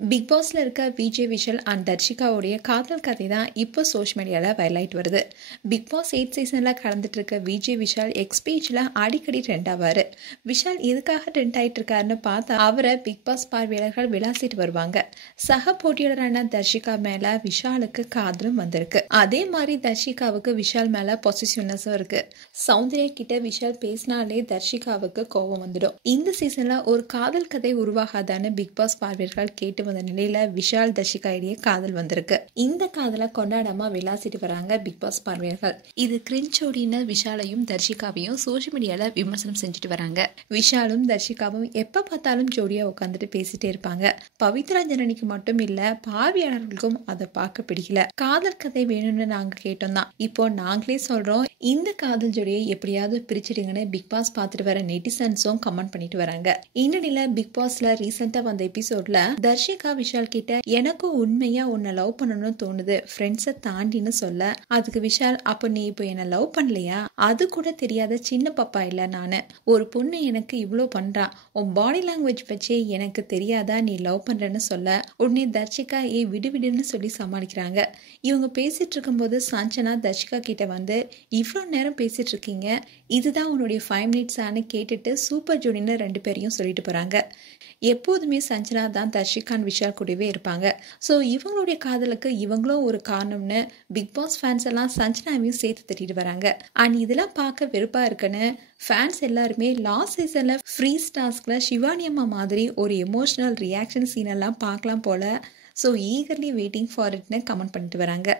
Big பாஸ்ல இருக்க Vijay Vishal and தர்ஷிகாவுடைய காதல் கதை தான் இப்போ சோஷியல் மீடியாவில் வைரல் ஆயிட்டு வருது. பிக் பாஸ் 8 சீசன்ல கலந்துட்டு இருக்க விஜய் விஷால் எக்ஸ் பேஜ்ல அடிக்கடி ட்ரெண்ட் ஆவாரு. விஷால் எதுக்காக ட்ரெண்ட் ஆயிட்டு இருக்காருன்னு பார்த்தா அவரை பிக் பாஸ் பார்வையாளர்கள் விளாசிட்டு வருவாங்க. சக போட்டியாளரான தர்ஷிகா மேல விஷாலுக்கு காதலும் வந்திருக்கு. அதே மாதிரி தர்ஷிகாவுக்கு விஷால் மேல பொசிசிவ்னஸும் இருக்கு. சௌந்தர்யா கிட்ட விஷால் பேசினாலே தர்ஷிகாவுக்கு கோபம் வந்துடும். இந்த சீசன்ல ஒரு காதல் கதை உருவாகாதான்னு பிக் பாஸ் பார்வையாளர்கள் கேட்டு வந்த நிலையில விஷால் தர்ஷிகா இடையே காதல் வந்திருக்கு. இந்த காதலை கொண்டாடாம விளாசிட்டு வராங்க பிக் பாஸ் பார்வையாளர்கள். இது கிரிஞ்சோடின்னு விஷாலையும் தர்ஷிகாவையும் சோஷியல் மீடியால விமர்சனம் செஞ்சுட்டு வராங்க. விஷாலும் தர்ஷிகாவும் எப்ப பார்த்தாலும் ஜோடியா உட்காந்துட்டு பேசிட்டே இருப்பாங்க. பவித்ரா ஜனனிக்கு மட்டும் இல்ல பார்வையாளர்களுக்கும் அதை பார்க்க பிடிக்கல. காதல் கதை வேணும்னு நாங்க கேட்டோம் தான். இப்போ நாங்களே சொல்றோம், இந்த காதல் ஜோடியை எப்படியாவது பிரிச்சிடுங்கன்னு பிக் பாஸ் பார்த்துட்டு வர நெட்டிசன்ஸும் கமெண்ட் பண்ணிட்டு வராங்க. இந்நிலையில பிக் பாஸ்ல ரீசெண்டா வந்த எபிசோட்ல தர்ஷிகா விஷால் கிட்ட எனக்கும் உண்மையா உன்னை லவ் பண்ணணும்னு தோணுது ஃப்ரெண்ட்ஸை தாண்டின்னு சொல்ல, அதுக்கு விஷால் அப்ப நீ இப்போ என்ன லவ் பண்ணலையா, அது கூட தெரியாத சின்ன பாப்பா இல்ல நானு, ஒரு பொண்ணு எனக்கு இவ்வளோ பண்றா, உன் பாடி லாங்குவேஜ் வச்சே எனக்கு தெரியாதா நீ லவ் பண்றேன்னு சொல்ல, உடனே தர்ஷிகா விடு விடுன்னு சொல்லி சமாளிக்கிறாங்க. இவங்க பேசிட்டு இருக்கும்போது சஞ்சனா தர்ஷிகா கிட்ட வந்து இவ்வளோ நேரம் பேசிட்டு இருக்கீங்க, இதுதான் உன்னுடைய 5 மினிட்ஸ் ஆனு கேட்டுட்டு சூப்பர் ஜோடின்னு 2 பேரையும் சொல்லிட்டு போறாங்க. எப்போதுமே சஞ்சனா தான் தர்ஷிகான் விஷால் கூடவே இருப்பாங்க. ஸோ இவங்களுடைய காதலுக்கு இவங்களும் ஒரு காரணம்னு பிக் பாஸ் ஃபேன்ஸ் எல்லாம் சஞ்சனாவையும் சேர்த்து தட்டிட்டு வராங்க. அண்ட் இதெல்லாம் பார்க்க வெறுப்பா இருக்குன்னு ஃபேன்ஸ் எல்லாருமே லாஸ்ட் சீசன்ல ஃப்ரீஸ் டாஸ்க்ல சிவானி அம்மா மாதிரி ஒரு எமோஷனல் ரியாக்ஷன் சீன் எல்லாம் பார்க்கலாம் போல. ஸோ ஈகர்லி வெயிட்டிங் ஃபார் இட்னு கமெண்ட் பண்ணிட்டு வராங்க.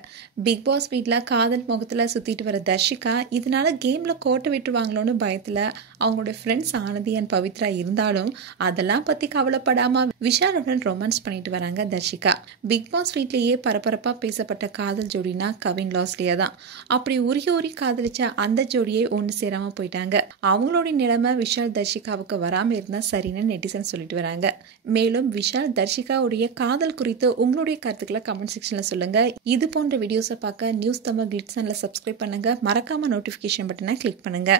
பிக் பாஸ் வீட்டில் காதல் முகத்தில் சுற்றிட்டு வர தர்ஷிகா இதனால கேமில் கோட்டை விட்டுருவாங்களோன்னு பயத்தில் அவங்களோட ஃப்ரெண்ட்ஸ் ஆனந்தி அண்ட் பவித்ரா இருந்தாலும் அதெல்லாம் பற்றி கவலைப்படாமல் விஷாலுடன் ரொமான்ஸ் பண்ணிட்டு வராங்க தர்ஷிகா. பிக் பாஸ் வீட்லேயே பரபரப்பாக பேசப்பட்ட காதல் ஜோடினா கவின் லாஸ்லியா தான். அப்படி உருகி காதலிச்ச அந்த ஜோடியை ஒன்று சேராமல் போயிட்டாங்க. அவங்களுடைய நிலைமை விஷால் தர்ஷிகாவுக்கு வராமல் இருந்தால் சரின்னு நெட்டிசன் சொல்லிட்டு வராங்க. மேலும் விஷால் தர்ஷிகாவுடைய காதல் குறித்து உங்களுடைய கருத்துக்களை கமெண்ட் செக்ஷன்ல சொல்லுங்க. இது போன்ற வீடியோஸை பார்க்க நியூஸ் தமிழ் கிளிட்ஸ் சேனலை சப்ஸ்கிரைப் பண்ணுங்க. மறக்காம நோட்டிபிகேஷன் பட்டனை கிளிக் பண்ணுங்க.